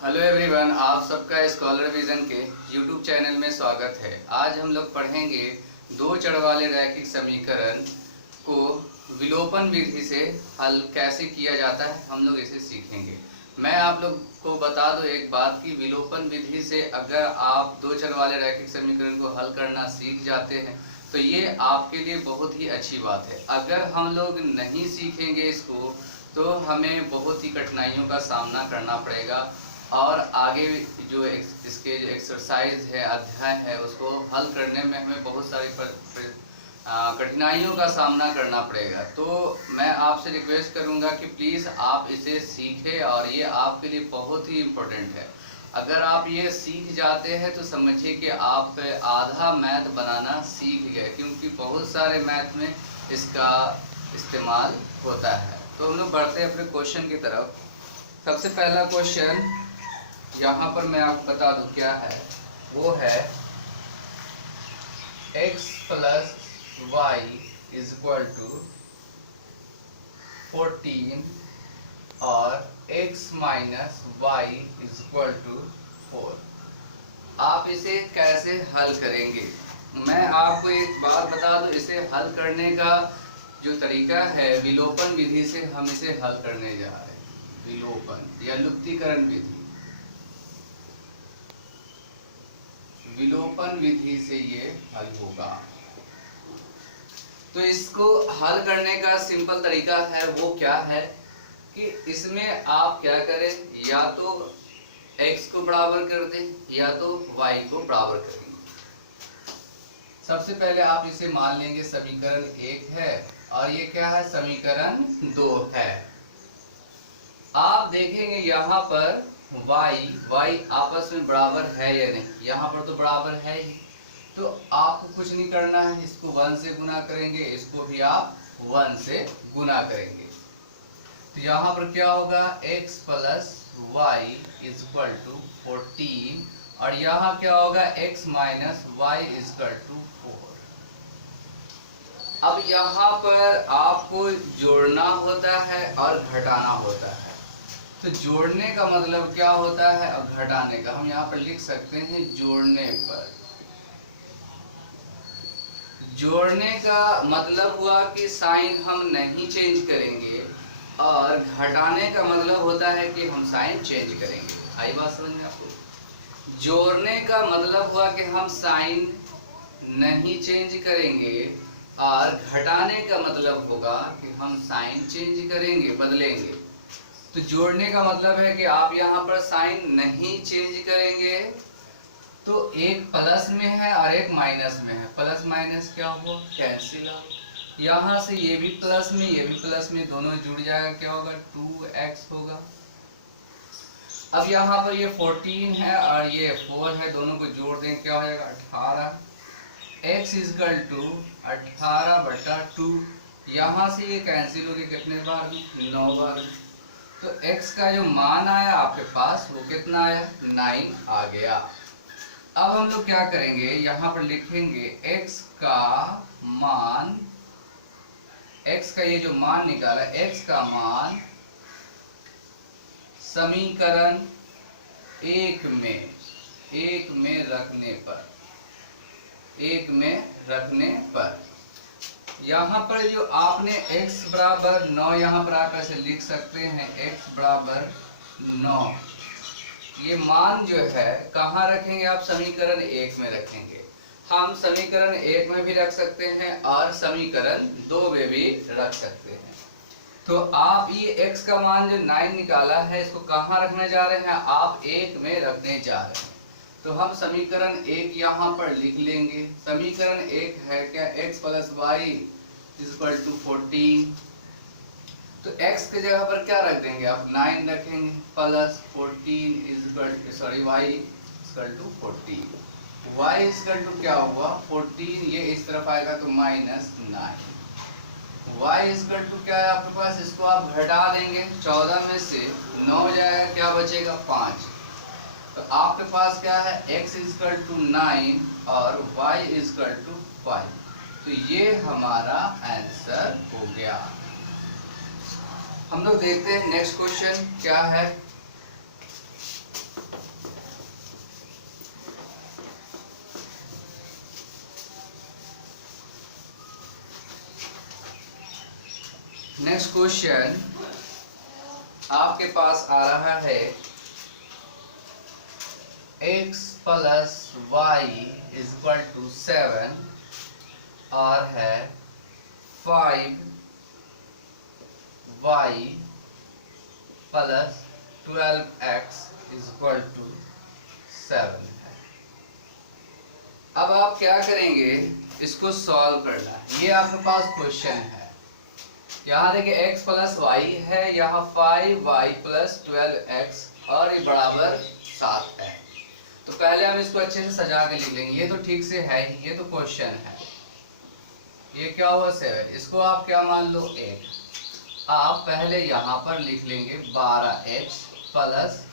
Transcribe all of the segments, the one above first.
Hello everyone, आप सबका scholar vision के यूट्यूब चैनल में स्वागत है। आज हम लोग पढ़ेंगे दो चर वाले रैखिक समीकरण को विलोपन विधि से हल कैसे किया जाता है, हम लोग इसे सीखेंगे। मैं आप लोग को बता दूं एक बात कि विलोपन विधि से अगर आप दो चर वाले रैखिक समीकरण को हल करना सीख जाते हैं तो ये आपके लिए बहुत ही अच्छी बात है। अगर हम लोग नहीं सीखेंगे इसको तो हमें बहुत ही कठिनाइयों का सामना करना पड़ेगा और आगे जो इसके जो एक्सरसाइज है, अध्याय है, उसको हल करने में हमें बहुत सारी कठिनाइयों का सामना करना पड़ेगा। तो मैं आपसे रिक्वेस्ट करूंगा कि प्लीज़ आप इसे सीखें और ये आपके लिए बहुत ही इम्पोर्टेंट है। अगर आप ये सीख जाते हैं तो समझिए कि आप आधा मैथ बनाना सीख गए, क्योंकि बहुत सारे मैथ में इसका इस्तेमाल होता है। तो हम लोग बढ़ते हैं अपने क्वेश्चन की तरफ। सबसे पहला क्वेश्चन यहाँ पर मैं आपको बता दूं क्या है, वो है x plus y is equal to 14 और x minus y is equal to 4। आप इसे कैसे हल करेंगे? मैं आपको एक बात बता दूं, इसे हल करने का जो तरीका है विलोपन विधि से हम इसे हल करने जा रहे हैं। विलोपन या लुप्तीकरण विधि, विलोपन विधि से ये हल होगा। तो इसको हल करने का सिंपल तरीका है, वो क्या है कि इसमें आप क्या करें, या तो x को बराबर कर दें या तो y को बराबर करेंगे। सबसे पहले आप इसे मान लेंगे समीकरण 1 है और ये क्या है, समीकरण 2 है। आप देखेंगे यहाँ पर y आपस में बराबर है या नहीं, यहाँ पर तो बराबर है ही, तो आपको कुछ नहीं करना है, इसको 1 से गुना करेंगे, इसको भी आप 1 से गुना करेंगे। तो यहाँ पर क्या होगा, x plus y is equal to 14 और यहाँ क्या होगा, x minus y is equal to 4। अब यहाँ पर आपको जोड़ना होता है और घटाना होता है। तो जोड़ने का मतलब क्या होता है और घटाने का, हम यहाँ पर लिख सकते हैं जोड़ने पर। जोड़ने का मतलब हुआ कि साइन हम नहीं चेंज करेंगे और घटाने का मतलब होता है कि हम साइन चेंज करेंगे। आई बात समझ में आपको? जोड़ने का मतलब हुआ कि हम साइन नहीं चेंज करेंगे और घटाने का मतलब होगा कि हम साइन चेंज करेंगे, बदलेंगे। तो जोड़ने का मतलब है कि आप यहाँ पर साइन नहीं चेंज करेंगे, तो एक प्लस में है और एक माइनस में है। प्लस माइनस क्या हुआ, कैंसिल आउट। यहाँ से ये भी प्लस में, ये भी प्लस में, दोनों जुड़ जाएगा, क्या होगा, 2x होगा। अब यहाँ पर ये 14 है और ये 4 है, दोनों को जोड़ दें, क्या हो जाएगा, 18। x is equal to 18/2। यहाँ से ये कैंसिल हो गया, कितने बार में, 9 बार। तो x का जो मान आया आपके पास वो कितना आया, 9 आ गया। अब हम लोग क्या करेंगे, यहाँ पर लिखेंगे x का मान, x का ये जो मान निकाला, x का मान समीकरण 1 में रखने पर, 1 में रखने पर यहाँ पर जो आपने x बराबर 9, यहाँ पर आप ऐसे लिख सकते हैं x बराबर 9। ये मान जो है कहाँ रखेंगे आप, समीकरण 1 में रखेंगे। हम समीकरण 1 में भी रख सकते हैं और समीकरण 2 में भी रख सकते हैं। तो आप ये x का मान जो 9 निकाला है, इसको कहाँ रखने जा रहे हैं, आप 1 में रखने जा रहे हैं। तो हम समीकरण 1 यहाँ पर लिख लेंगे। समीकरण 1 है क्या, x plus y is equal to 14। तो x के जगह पर क्या रख देंगे आप, 9 रखेंगे, plus 14 is equal to, sorry, y is equal to 14। y is equal to क्या हुआ, 14, ये इस तरफ आएगा तो minus 9। y is equal to क्या है आपके पास, इसको आप घटा देंगे, 14 में से 9 जाएगा, क्या बचेगा, 5। तो आपके पास क्या है, x इज इक्वल टू 9 और y इज इक्वल टू 5। तो ये हमारा आंसर हो गया। हम लोग देखते हैं नेक्स्ट क्वेश्चन क्या है। नेक्स्ट क्वेश्चन आपके पास आ रहा है x plus y is equal to 7 और है 5y plus 12x is equal to 7 है। अब आप क्या करेंगे, इसको सॉल्व करना है। ये आपके पास क्वेश्चन है, यहाँ देखिए x प्लस वाई है, यहाँ 5y प्लस 12x और ये बराबर 7 है। तो पहले हम इसको अच्छे से सजा के लिख लेंगे। ये तो ठीक से है ही, ये तो क्वेश्चन है। ये क्या हुआ 7, इसको आप क्या मान लो 8। आप पहले यहाँ पर लिख लेंगे 12x प्लस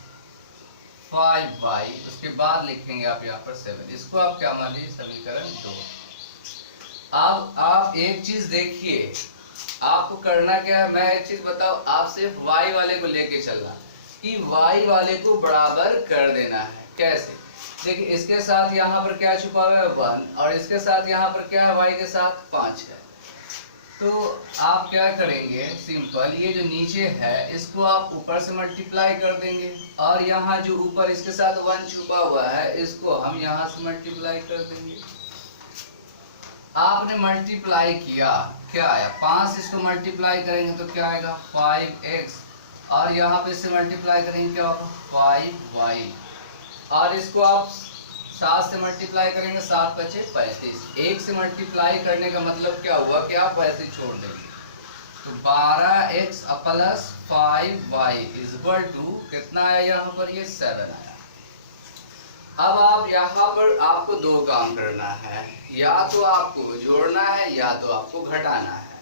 5y, उसके बाद लिखेंगे आप यहाँ पर 7। इसको आप क्या मान लीजिए, समीकरण 2। अब आप एक चीज देखिए, आपको करना क्या है, मैं एक चीज बताऊं, आप सिर्फ y वाले को लेके चलना कि y वाले को बराबर कर देना है। कैसे, देखिए इसके साथ यहाँ पर क्या छुपा हुआ है 1 और इसके साथ यहाँ पर क्या है y के साथ 5 है। तो आप क्या करेंगे, सिंपल ये जो नीचे है इसको आप ऊपर से मल्टीप्लाई कर देंगे और यहाँ जो ऊपर इसके साथ 1 छुपा हुआ है इसको हम यहाँ से मल्टीप्लाई कर देंगे। आपने मल्टीप्लाई किया, क्या आया 5, इसको मल्टीप्लाई करेंगे तो क्या आएगा 5x और यहाँ पे इससे मल्टीप्लाई करेंगे क्या होगा 5y और इसको आप 7 से मल्टीप्लाई करेंगे, 7 बचे 35। 1 से मल्टीप्लाई करने का मतलब क्या हुआ कि आप वैसे छोड़ देंगे। तो 12x plus 5y is equal to कितना आया, यहाँ पर ये 7 आया। अब आप यहाँ पर आपको दो काम करना है, या तो आपको जोड़ना है या तो आपको घटाना है।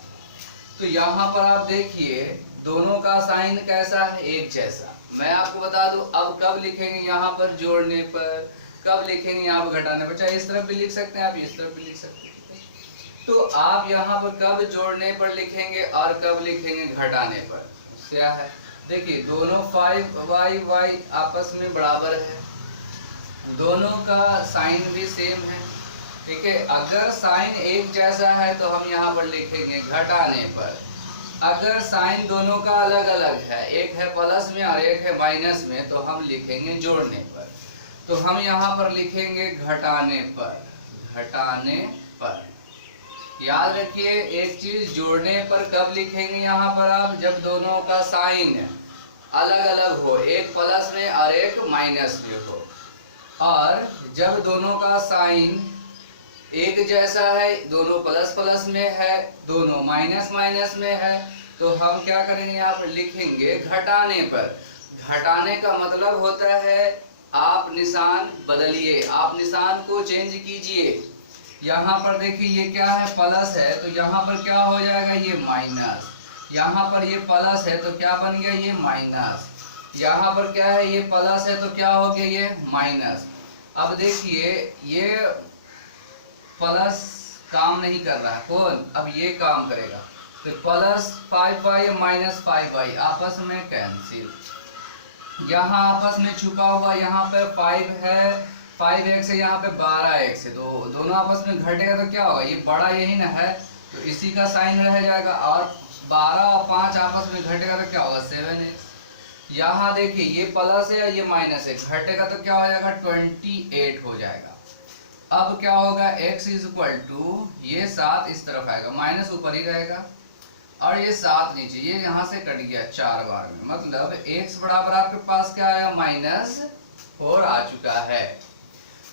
तो यहाँ पर आप देखिए दोनों का साइन कैसा है, एक जैसा। मैं आपको बता दूं, अब कब लिखेंगे यहाँ पर जोड़ने पर, कब लिखेंगे यहाँ पर घटाने पर। चाहे इस तरफ भी लिख सकते हैं आप, इस तरफ भी लिख सकते हैं। तो आप यहाँ पर कब जोड़ने पर लिखेंगे और कब लिखेंगे घटाने पर। क्या है, देखिए दोनों 5y आपस में बराबर है, दोनों का साइन भी सेम है, ठीक है। अगर साइन एक जैसा है तो हम यहाँ पर लिखेंगे घटाने पर। अगर साइन दोनों का अलग अलग है, एक है प्लस में और एक है माइनस में, तो हम लिखेंगे जोड़ने पर। तो हम यहाँ पर लिखेंगे घटाने पर, घटाने पर। याद रखिए एक चीज, जोड़ने पर कब लिखेंगे यहाँ पर आप, जब दोनों का साइन अलग अलग हो, एक प्लस में और एक माइनस में हो। और जब दोनों का साइन एक जैसा है, दोनों प्लस प्लस में है, दोनों माइनस माइनस में है, तो हम क्या करेंगे यहाँ पर लिखेंगे घटाने पर। घटाने का मतलब होता है आप निशान बदलिए, आप निशान को चेंज कीजिए। यहाँ पर देखिए ये क्या है, प्लस है, तो यहाँ पर क्या हो जाएगा ये माइनस। यहाँ पर ये प्लस है तो क्या बन गया ये माइनस। यहाँ पर क्या है ये प्लस है तो क्या हो गया ये माइनस। अब देखिए ये प्लस काम नहीं कर रहा है, कौन, अब ये काम करेगा। तो प्लस 5y माइनस 5y आपस में कैंसिल। यहाँ आपस में छुपा हुआ यहाँ पे 5 है, 5x है, यहाँ पे 12x है, तो दोनों आपस में घटेगा तो क्या होगा, ये बड़ा यही ना है तो इसी का साइन रह जाएगा। और 12 और 5 आपस में घटेगा तो क्या होगा 7x। यहाँ देखिए ये प्लस है ये माइनस है, घटेगा तो क्या हो जाएगा 28 हो जाएगा। अब क्या होगा x इज इक्वल टू, ये 7 इस तरफ आएगा, माइनस ऊपर ही रहेगा और ये 7 नीचे, ये यहाँ से कट गया 4 बार में, मतलब x बराबर आपके पास क्या आया -4 आ चुका है।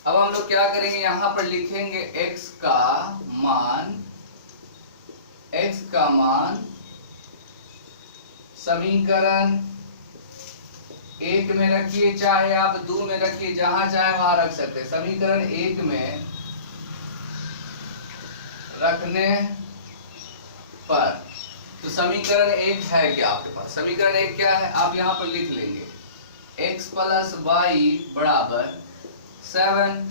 अब हम लोग क्या करेंगे, यहाँ पर लिखेंगे x का मान समीकरण 1 में रखिए, चाहे आप 2 में रखिए, जहां चाहे वहां रख सकते हैं। समीकरण 1 में रखने पर, तो समीकरण 1 है क्या आपके पास, समीकरण 1 क्या है आप यहाँ पर लिख लेंगे x प्लस वाई बराबर 7।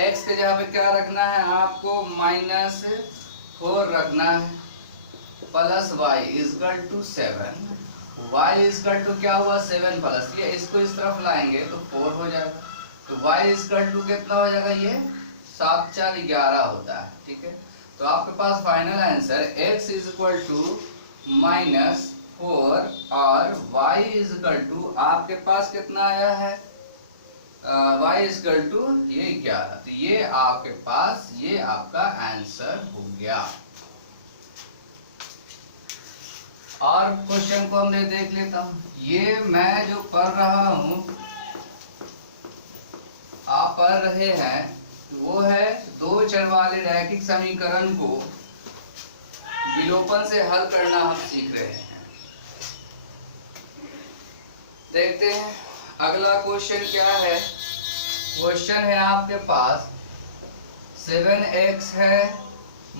x के जगह पे क्या रखना है आपको -4 रखना है, plus y is equal to 7। y is equal to क्या हुआ 7 प्लस, ये इसको इस तरफ लाएंगे तो 4 हो जाएगा। तो y इजकल टू कितना हो जाएगा, ये 7 4 11 होता है, ठीक है। तो आपके पास final answer x is equal to -4 और y इजकल टू आपके पास कितना आया है, y इजकल टू ये 11। तो ये आपके पास ये आपका आंसर हो गया। और क्वेश्चन को हमने देख लेता हूं। ये मैं जो पढ़ रहा हूं, आप पढ़ रहे हैं, वो है दो चर वाले रैखिक समीकरण को विलोपन से हल करना हम सीख रहे हैं। देखते हैं अगला क्वेश्चन क्या है। क्वेश्चन है आपके पास 7x है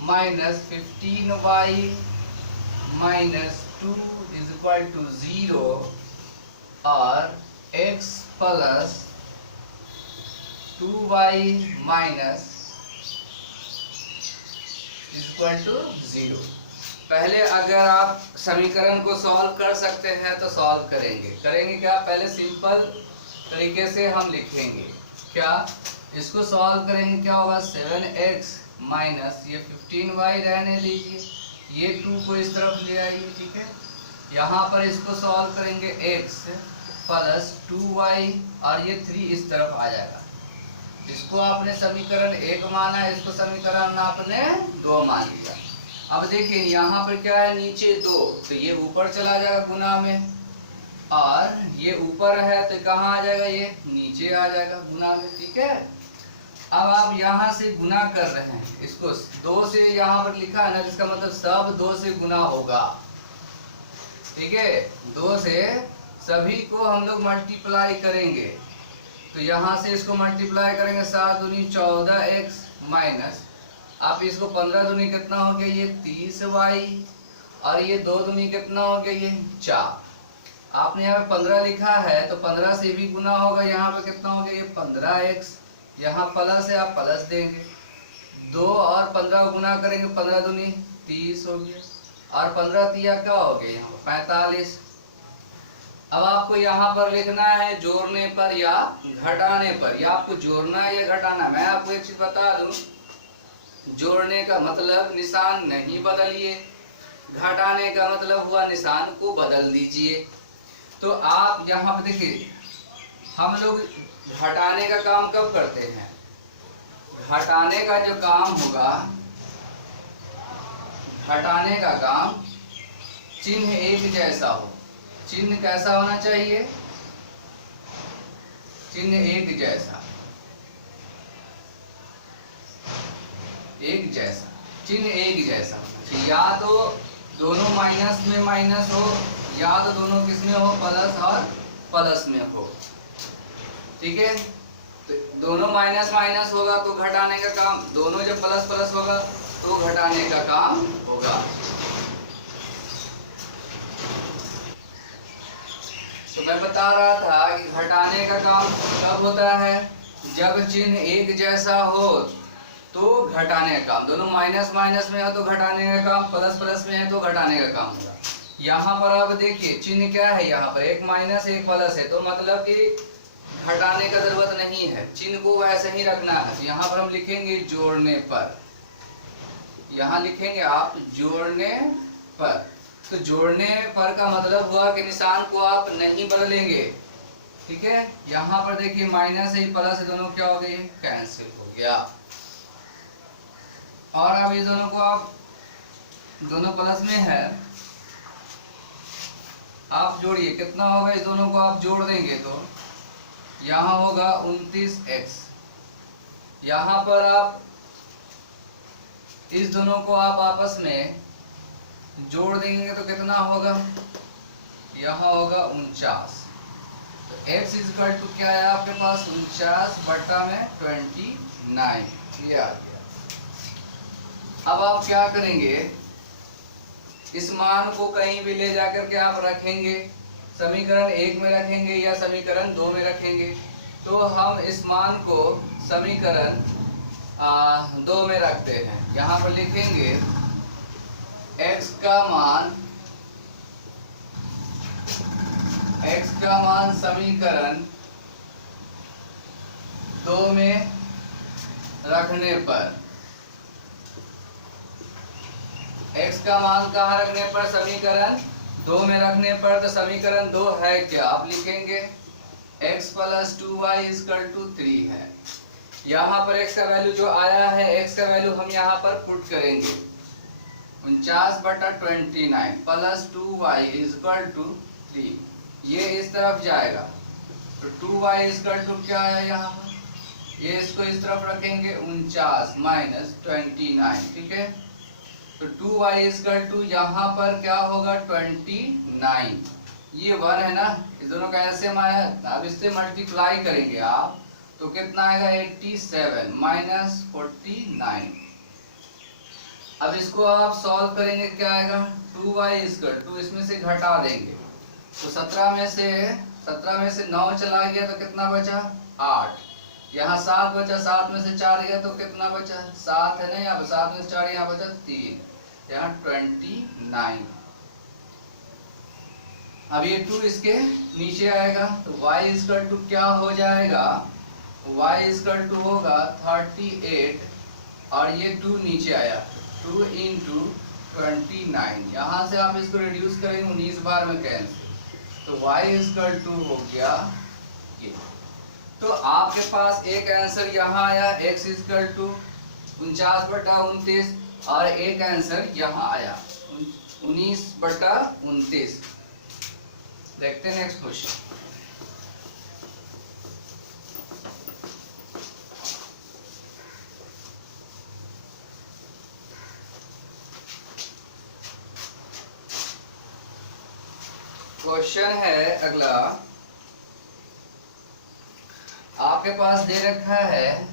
-15y -2 = 0 और x प्लस 2y = 0। पहले अगर आप समीकरण को सॉल्व कर सकते हैं तो सॉल्व करेंगे क्या, पहले सिंपल तरीके से हम लिखेंगे। क्या इसको सॉल्व करेंगे, क्या होगा, 7x माइनस ये 15y रहने दीजिए, ये 2 को इस तरफ ले आइए, ठीक है। यहाँ पर इसको सॉल्व करेंगे x प्लस 2y और ये 3 इस तरफ आ जाएगा। इसको आपने समीकरण 1 माना, इसको समीकरण आपने 2 मान लिया। अब देखिए यहाँ पर क्या है, नीचे 2, तो ये ऊपर चला जाएगा गुना में, और ये ऊपर है तो कहाँ आ जाएगा, ये नीचे आ जाएगा गुना में, ठीक है। अब आप यहाँ से गुना कर रहे हैं, इसको 2 से यहाँ पर लिखा है ना, जिसका मतलब सब 2 से गुना होगा, ठीक है। 2 से सभी को हम लोग मल्टीप्लाई करेंगे, तो यहाँ से इसको मल्टीप्लाई करेंगे, 7 दूनी 14x माइनस, आप इसको 15 दूनी कितना हो गया, ये 30y, और ये 2 दूनी कितना हो गया, ये 4। आपने यहाँ पे 15 लिखा है तो 15 से भी गुना होगा, यहाँ पे कितना हो गया, ये 15x, यहाँ प्लस है, आप प्लस देंगे, 2 और 15 गुना करेंगे, 15 दूनी 30 हो गया, और 15 तिया क्या हो गया, यहाँ 45। अब आपको यहाँ पर लिखना है जोड़ने पर या घटाने पर, या आपको जोड़ना है या घटाना। मैं आपको एक चीज बता दूं, जोड़ने का मतलब निशान नहीं बदलिए, घटाने का मतलब हुआ निशान को बदल दीजिए। तो आप यहाँ पर देखिए, हम लोग घटाने का काम कब करते हैं, घटाने का जो काम होगा, घटाने का काम चिन्ह एक जैसा हो। चिन्ह कैसा होना चाहिए, चिन्ह एक जैसा, एक जैसा, चिन्ह एक जैसा होना चाहिए। या तो दोनों माइनस में माइनस हो, या तो दोनों किसमें हो, प्लस और प्लस में हो, ठीक है। तो दोनों माइनस माइनस होगा तो घटाने का काम, दोनों जब प्लस प्लस होगा तो घटाने का काम होगा। तो मैं बता रहा था कि घटाने का काम कब होता है, जब चिन्ह एक जैसा हो तो घटाने का काम, दोनों माइनस माइनस में हो तो घटाने का काम, प्लस प्लस में है तो घटाने का काम होगा। यहाँ पर अब देखिए चिन्ह क्या है, यहाँ पर एक माइनस एक प्लस है, तो मतलब कि घटाने का जरूरत नहीं है, चिन्ह को वैसे ही रखना है। तो यहाँ पर हम लिखेंगे जोड़ने पर, यहाँ लिखेंगे आप जोड़ने पर। तो जोड़ने पर का मतलब हुआ कि निशान को आप नहीं बदलेंगे, ठीक है। यहाँ पर देखिए माइनस है प्लस है, दोनों क्या हो गए, कैंसिल हो गया। और अब इस दोनों को आप, दोनों प्लस में है, आप जोड़िए, कितना होगा, इस दोनों को आप जोड़ देंगे तो यहाँ होगा 29x। यहाँ पर आप इस दोनों को आप आपस में जोड़ देंगे तो कितना होगा, यहाँ होगा 49। तो x इक्वल टू क्या है आपके पास, 49 बटा में 29, ये आ गया। अब आप क्या करेंगे, इस मान को कहीं भी ले जाकर के आप रखेंगे, समीकरण 1 में रखेंगे या समीकरण 2 में रखेंगे। तो हम इस मान को समीकरण 2 में रखते हैं। यहाँ पर लिखेंगे x का मान समीकरण 2 में रखने पर x का मान कहाँ रखने पर, समीकरण 2 में रखने पर, तो समीकरण 2 है क्या, आप लिखेंगे x + 2y = 3 है। यहाँ पर x का वैल्यू जो आया है, x का वैल्यू हम यहाँ पर पुट करेंगे 49/29 + 2y = 3, ये इस तरफ जाएगा तो 2y = क्या आया यहाँ पर, ये इसको इस तरफ रखेंगे 49 - 29, ठीक है। तो 2y = यहाँ पर क्या होगा 29, ये 1 है ना, इस दोनों का एलसीएम आया, अब इससे मल्टीप्लाई करेंगे आप तो कितना आएगा 87 - 49। अब इसको आप सॉल्व करेंगे, क्या आएगा 2y = इसमें से घटा देंगे तो 17 में से 9 चला गया तो कितना बचा 8, यहाँ 7 बचा, 7 में से 4 गया तो कितना बचा 7 है ना, यहाँ पर 7 में से 4 यहाँ बचा 3, यहाँ 29। अब ये 2 इसके नीचे आएगा तो y = क्या हो जाएगा, y = होगा 38 और ये 2 नीचे आया 2 × 29, यहाँ से आप इसको रिड्यूस करेंगे 19 बार में कैंसिल, तो y = हो गया ये। तो आपके पास एक आंसर यहाँ आया x = 49/29 और एक आंसर यहाँ आया 19/29। देखते हैं नेक्स्ट क्वेश्चन। क्वेश्चन है अगला, आपके पास दे रखा है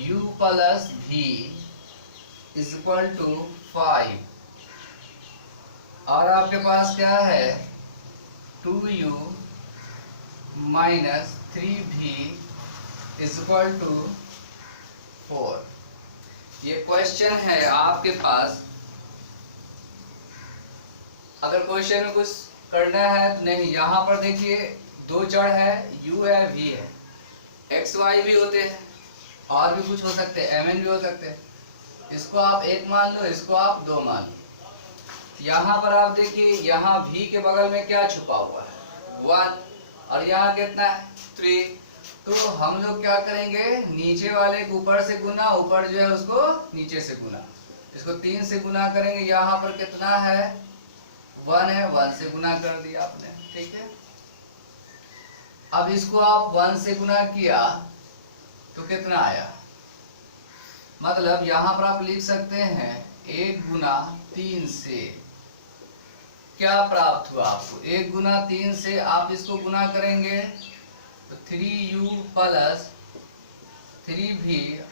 u + v = 5 और आपके पास क्या है 2u - 3v = 4। ये क्वेश्चन है आपके पास। अगर क्वेश्चन में कुछ करना है तो नहीं, यहाँ पर देखिए दो चर है, u है v है, x y भी होते हैं और भी कुछ हो सकते हैं, mn भी हो सकते हैं, इसको आप 1 मान लो, इसको आप 2 मान लो। यहाँ पर आप देखिए यहाँ v के बगल में क्या छुपा हुआ है 1 और यहाँ कितना है 3, तो हम लोग क्या करेंगे नीचे वाले को ऊपर से गुना, ऊपर जो है उसको नीचे से गुना, इसको 3 से गुना करेंगे, यहाँ पर कितना है 1 है, 1 से गुना कर दिया आपने, ठीक है। अब इसको आप 1 से गुना किया तो कितना आया, मतलब यहाँ पर आप लिख सकते हैं 1 × 3 से क्या प्राप्त हुआ आपको, 1 × 3 से आप इसको गुना करेंगे तो 3u + 3v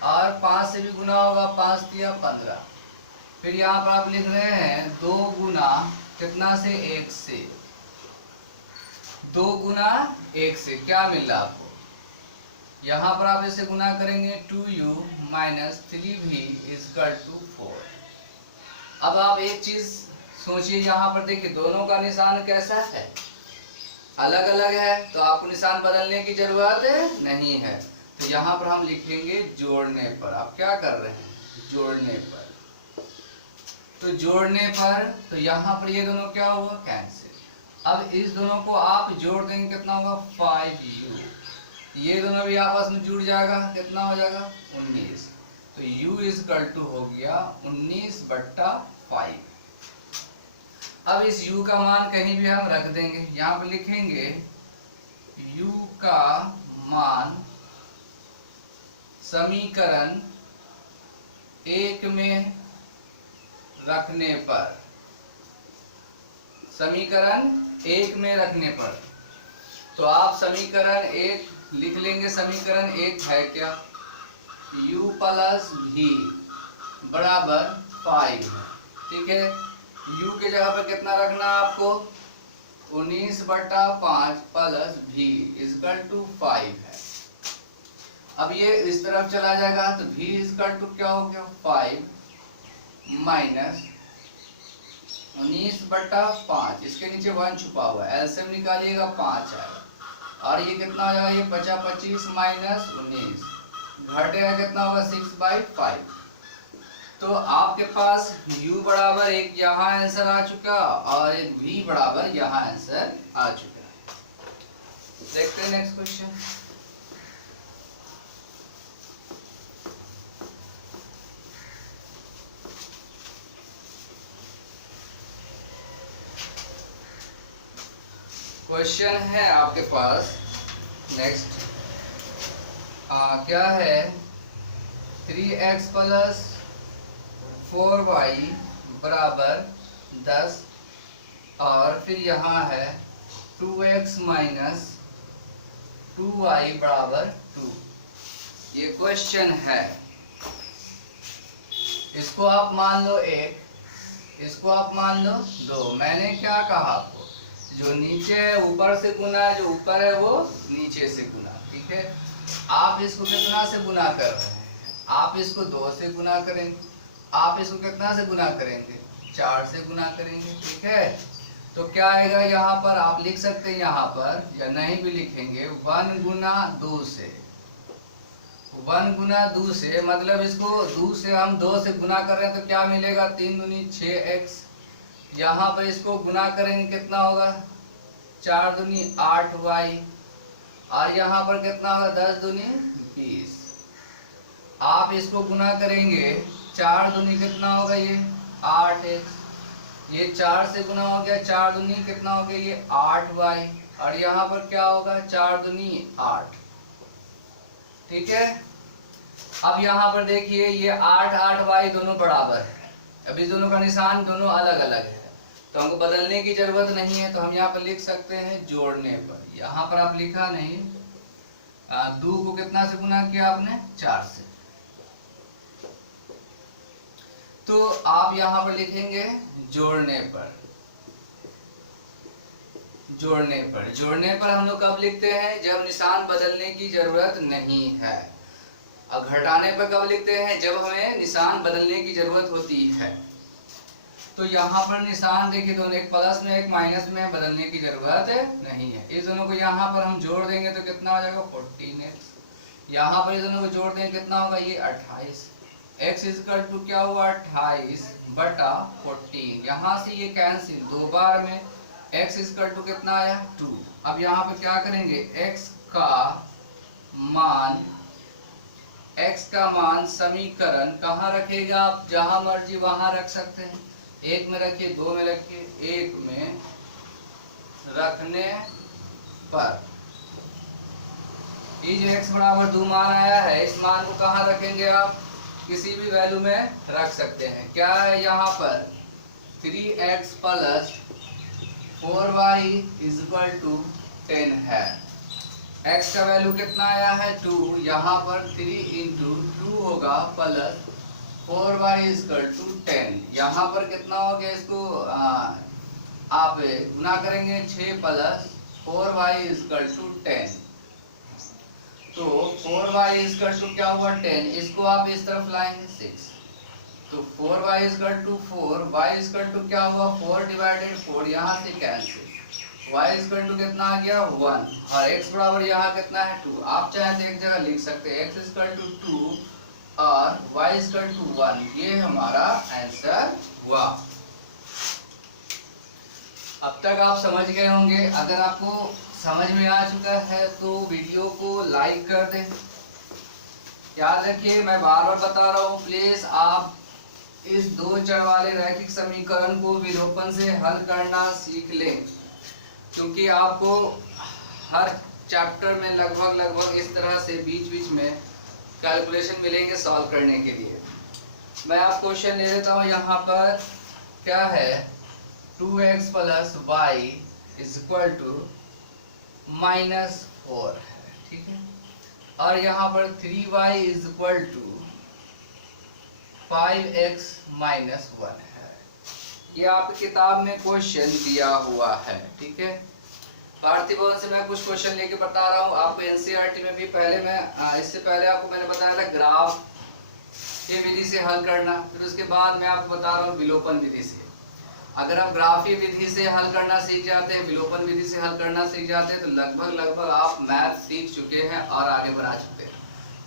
और 5 से भी गुना होगा, 5 × 15, फिर यहाँ पर आप लिख रहे हैं 2 गुना कितना से 1 से, 2 गुना 1 से क्या मिल रहा आपको, यहाँ पर आप इसे गुना करेंगे 2u - 3v = 4। अब आप एक चीज सोचिए, यहाँ पर देखिए दोनों का निशान कैसा है, अलग अलग है, तो आपको निशान बदलने की जरूरत नहीं है। तो यहाँ पर हम लिखेंगे जोड़ने पर, आप क्या कर रहे हैं जोड़ने पर, तो जोड़ने पर तो यहाँ पर ये दोनों क्या होगा कैंसिल। अब इस दोनों को आप जोड़ देंगे कितना होगा 5u, ये दोनों भी आपस में जुड़ जाएगा, कितना हो जाएगा 19, तो u = हो गया 19/5। अब इस u का मान कहीं भी हम रख देंगे, यहाँ पर लिखेंगे u का मान समीकरण 1 में रखने पर, समीकरण 1 में रखने पर, तो आप समीकरण 1 लिख लेंगे। समीकरण 1 है क्या u + v = 5 है, ठीक है। u के जगह पर कितना रखना है आपको 19/5 + v = 5 है। अब ये इस तरफ चला जाएगा तो v = क्या हो गया 5 - 19/5, इसके नीचे 1 छुपा हुआ है, एलसीएम निकालिएगा 5 आएगा और ये कितना हो जाएगा, ये 25 - 19 घटेगा कितना होगा 6/5। तो आपके पास u बराबर एक यहाँ आंसर आ चुका और एक v बराबर यहाँ आंसर आ चुका। देखते हैं नेक्स्ट क्वेश्चन। क्वेश्चन है आपके पास नेक्स्ट क्या है 3x प्लस 4y बराबर 10 और फिर यहाँ है 2x माइनस 2y बराबर 2। ये क्वेश्चन है। इसको आप मान लो 1, इसको आप मान लो 2। मैंने क्या कहा आपको, जो नीचे है ऊपर से गुना, जो ऊपर है वो नीचे से गुना। ठीक है, आप इसको कितना से गुना कर रहे हैं? आप इसको 2 से गुना करेंगे, आप इसको कितना से गुना करेंगे? 4 से गुना करेंगे। ठीक है, तो क्या आएगा यहाँ पर? आप लिख सकते हैं यहाँ पर, या नहीं भी लिखेंगे, 1 गुना 2 से। 1 गुना 2 से मतलब इसको 2 से हम 2 से गुना कर रहे हैं तो क्या मिलेगा? 3 दूनी 6x। यहाँ पर इसको गुना करेंगे कितना होगा? 4 दूनी 8y और यहाँ पर कितना होगा? 10 दूनी 20। आप इसको गुना करेंगे 4 दूनी कितना होगा? ये 8x। ये 4 से गुना हो गया, 4 दूनी कितना हो गया? ये 8y और यहाँ पर क्या होगा? 4 दूनी 8। ठीक है, अब यहाँ पर देखिए ये 8 8y दोनों बराबर है। अभी दोनों का निशान दोनों अलग अलग है तो हमको बदलने की जरूरत नहीं है, तो हम यहाँ पर लिख सकते हैं जोड़ने पर। यहाँ पर आप लिखा नहीं, 2 को कितना से गुना किया आपने? 4 से। तो आप यहाँ पर लिखेंगे जोड़ने पर। जोड़ने पर, जोड़ने पर हम लोग कब लिखते हैं? जब निशान बदलने की जरूरत नहीं है। और घटाने पर कब लिखते हैं? जब हमें निशान बदलने की जरूरत होती है। तो यहाँ पर निशान देखिए, दोनों एक प्लस में एक माइनस में, बदलने की जरूरत नहीं है। इस दोनों को यहाँ पर हम जोड़ देंगे तो कितना हो जाएगा? 14x। यहाँ पर इस दोनों को जोड़ देंगे कितना होगा? ये 28। x इक्वल टू क्या हुआ? 28 बटा 14। यहाँ से ये कैंसिल, 2 बार में x इक्वल टू कितना आया? 2। अब यहाँ पे क्या करेंगे? x का मान समीकरण कहाँ रखेगा आप? जहां मर्जी वहां रख सकते हैं। 1 में रखिए, 2 में रखिए। 1 में रखने पर ये जो x बराबर 2 मान आया है, इस मान को कहाँ रखेंगे आप? किसी भी वैल्यू में रख सकते हैं। क्या है यहाँ पर? 3x plus 4y equal to 10 है। x का वैल्यू कितना आया है? 2। यहाँ पर 3 इंटू 2 होगा प्लस 4y इक्वल टू 10। यहाँ पर कितना हो गया? इसको आप गुना करेंगे 6 प्लस 4y इक्वल टू 10। तो 4y इक्वल टू क्या हुआ? 10। इसको आप इस तरफ लाएंगे 6। तो 4y equal to 4, y equal to क्या हुआ? 4 डिवाइडेड 4, यहाँ से कैंसिल। y इक्वल टू कितना आ गया? 1 और x बराबर यहाँ कितना है? 2। आप चाहे तो एक जगह लिख सकते हैं x इक्वल टू 2 और y इक्वल टू 1। ये हमारा आंसर हुआ। अब तक आप समझ गए होंगे। अगर आपको समझ में आ चुका है तो वीडियो को लाइक कर दें। याद रखिए, मैं बार बार बता रहा हूँ, प्लीज आप इस 2 चर वाले रैखिक समीकरण को विलोपन से हल करना सीख लें, क्योंकि आपको हर चैप्टर में लगभग इस तरह से बीच बीच में कैलकुलेशन मिलेंगे सॉल्व करने के लिए। मैं आप क्वेश्चन ले लेता हूँ। यहाँ पर क्या है? 2x plus y equal to -4 है। ठीक है, और यहाँ पर 3y equal to 5x minus 1 है। ये आपकी किताब में क्वेश्चन दिया हुआ है। ठीक है, भारतीय भवन से मैं कुछ क्वेश्चन लेके बता रहा हूँ आपको। एनसीईआरटी में भी पहले मैं इससे पहले आपको मैंने बताया था ग्राफ की विधि से हल करना, फिर उसके बाद मैं आपको बता रहा हूँ विलोपन विधि से। अगर आप ग्राफीय विधि से हल करना सीख जाते हैं, विलोपन विधि से हल करना सीख जाते हैं, तो लगभग आप मैथ सीख चुके हैं और आगे बढ़ा चुके हैं,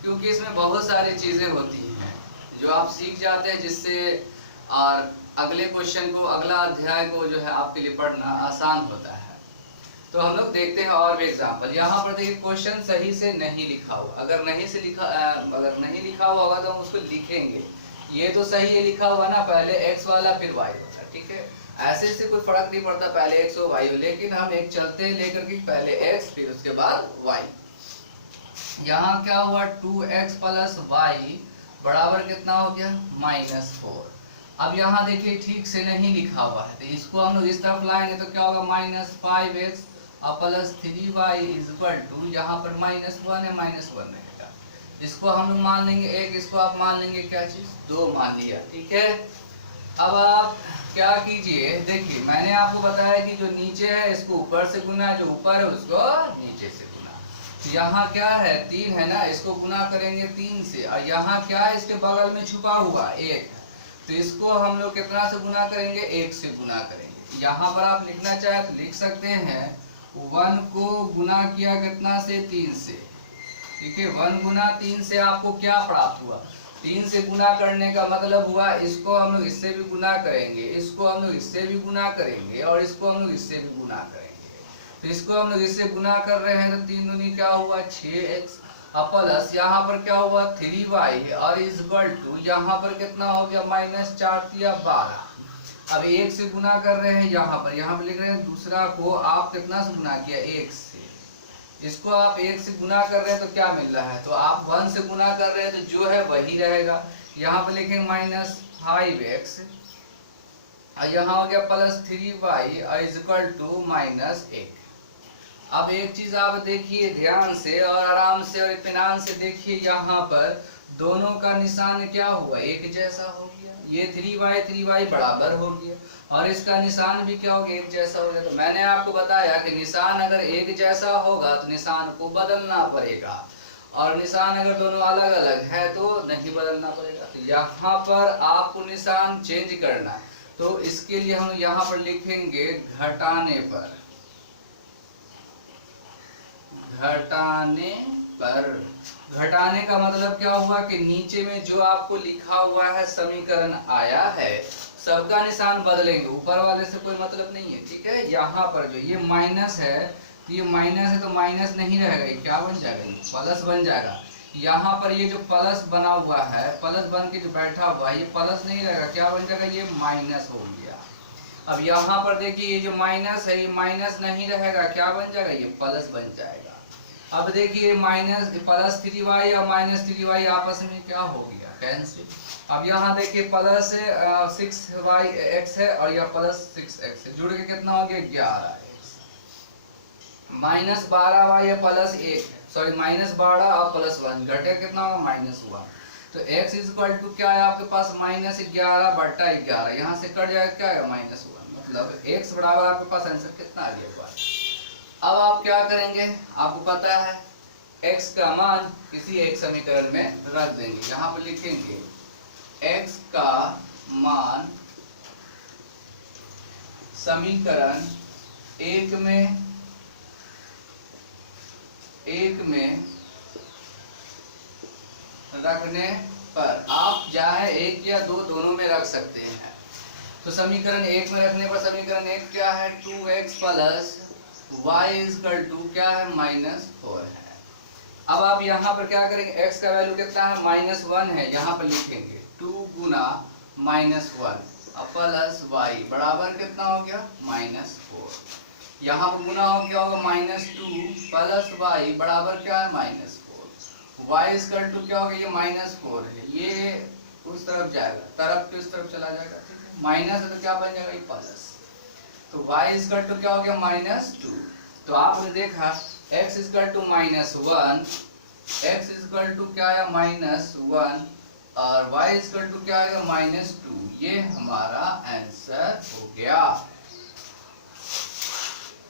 क्योंकि इसमें बहुत सारी चीजें होती हैं जो आप सीख जाते हैं, जिससे और अगले क्वेश्चन को, अगला अध्याय को जो है आपके लिए पढ़ना आसान होता है। तो हम लोग देखते हैं और भी एग्जाम्पल। यहाँ पर देखिए क्वेश्चन सही से नहीं लिखा हुआ, अगर नहीं लिखा हुआ होगा तो हम उसको लिखेंगे। ये तो सही है लिखा हुआ ना, पहले x वाला फिर y वाला, ठीक है। ऐसे से कोई फर्क नहीं पड़ता, पहले x हो y हो, लेकिन हम एक चलते हैं लेकर के पहले x फिर उसके बाद y। यहाँ क्या हुआ 2x प्लस y बराबर कितना हो गया -4। अब यहाँ देखिए ठीक से नहीं लिखा हुआ है, तो इसको हम लोग इस तरफ लाएंगे तो क्या होगा -5x plus 3y is equal to, यहाँ पर -1 है, -1 रहेगा। इसको हम लोग मान लेंगे 1, इसको आप मान लेंगे क्या चीज 2 मान लिया, ठीक है। अब आप क्या कीजिए, देखिए मैंने आपको बताया कि जो नीचे है इसको ऊपर से गुना, जो ऊपर है उसको नीचे से गुना। तो यहाँ क्या है 3 है ना, इसको गुना करेंगे 3 से, और यहाँ क्या है इसके बगल में छुपा हुआ 1, तो इसको हम लोग कितना से गुना करेंगे 1 से गुना करेंगे। यहाँ पर आप लिखना चाहे तो लिख सकते हैं 1 को गुना किया कितना से 3 से, ठीक है। 1 गुना 3 से आपको क्या प्राप्त हुआ, 3 से गुना करने का मतलब हुआ इसको हम लोग इससे भी गुना करेंगे, इसको हम लोग इससे भी गुना करेंगे, और इसको हम लोग इससे भी गुना करेंगे। तो इसको हम लोग इससे गुना कर रहे हैं तो 3 दूनी क्या हुआ 6x प्लस यहाँ पर क्या हुआ 3y और इज इक्वल टू यहाँ पर कितना हो गया -4 या 12। अब 1 से गुना कर रहे हैं, यहाँ पर लिख रहे हैं दूसरा को आप कितना से गुना किया 1 से, इसको आप 1 से गुना कर रहे हैं तो क्या मिल रहा है, तो आप 1 से गुना कर रहे हैं तो जो है वही रहेगा। यहाँ पर लिखेंगे -5x और यहाँ हो गया plus 3y is equal to -1। अब एक चीज आप देखिए ध्यान से और आराम से और इत्मीनान से देखिए, यहाँ पर दोनों का निशान क्या हुआ एक जैसा हो गया, ये 3y बराबर हो गया, और इसका निशान भी क्या हो गया एक जैसा हो गया। तो मैंने आपको बताया कि निशान अगर एक जैसा होगा तो निशान को बदलना पड़ेगा, और निशान अगर दोनों अलग अलग है तो नहीं बदलना पड़ेगा। तो यहाँ पर आपको निशान चेंज करना है, तो इसके लिए हम यहाँ पर लिखेंगे घटाने पर, घटाने पर। घटाने का मतलब क्या हुआ कि नीचे में जो आपको लिखा हुआ है समीकरण आया है सबका निशान बदलेंगे, ऊपर वाले से कोई मतलब नहीं है, ठीक है। यहाँ पर जो ये माइनस है तो ये माइनस है तो माइनस नहीं रहेगा, ये क्या बन जाएगा प्लस बन जाएगा। यहाँ पर ये जो प्लस बना हुआ है, प्लस बन के जो बैठा हुआ है ये प्लस नहीं रहेगा, क्या बन जाएगा ये माइनस हो गया। अब यहाँ पर देखिए ये जो माइनस है ये माइनस नहीं रहेगा, क्या बन जाएगा ये प्लस बन जाएगा। अब देखिए माइनस प्लस 3y और -3y आपस में क्या हो गया कैंसिल। अब यहाँ देखिए प्लस 6x है और यह प्लस 6x है, जुड़ के कितना हो गया 11x, -12y प्लस 1 है, सॉरी -12 और +1 घटे कितना होगा -1। तो x इज इक्वल टू क्या है आपके पास -11/11, यहाँ से कट जाएगा क्या है -1, मतलब x बराबर आपके पास आंसर कितना आ गया। अब आप क्या करेंगे, आपको पता है x का मान किसी एक समीकरण में रख देंगे। यहाँ पर लिखेंगे x का मान समीकरण 1 में रखने पर, आप चाहे 1 या 2 दोनों में रख सकते हैं। तो समीकरण 1 में रखने पर समीकरण 1 क्या है 2x plus y is equal to क्या है -4 है। अब आप यहाँ पर क्या करेंगे, x का वैल्यू कितना है -1 है, यहाँ पर लिखेंगे 2 गुना -1 प्लस y बराबर कितना हो गया -4। यहाँ पर गुना हो गया होगा -2 प्लस y बराबर क्या है -4। y इज इक्वल टू क्या हो गया ये -4 है, ये उस तरफ जाएगा, तरफ तो इस तरफ चला जाएगा, ठीक है। माइनस है तो क्या बन जाएगा ये प्लस, तो y इज इक्वल टू क्या हो गया -2। तो आपने देखा x is equal to -1, x is equal to क्या है -1 और y इज इक्वल टू क्या आएगा -2। ये हमारा आंसर हो गया।